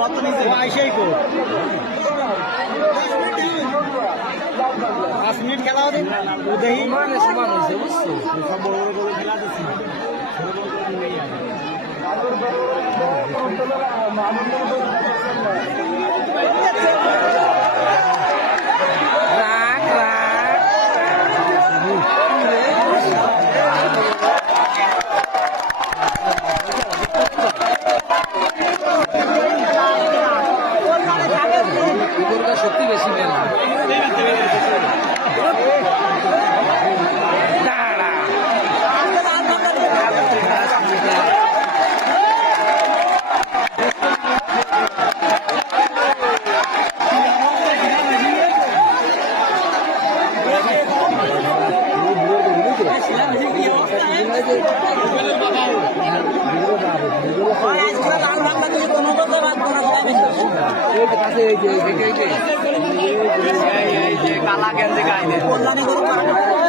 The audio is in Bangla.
আইসাই কো 5 মিনিট খেলা হবে দেখি মানে সমান হয়েছে বুঝছো সব বড় বড় করে খেলা দিচ্ছি সত্যি বেশি মেলা কালা গেঞ্জি গায়ে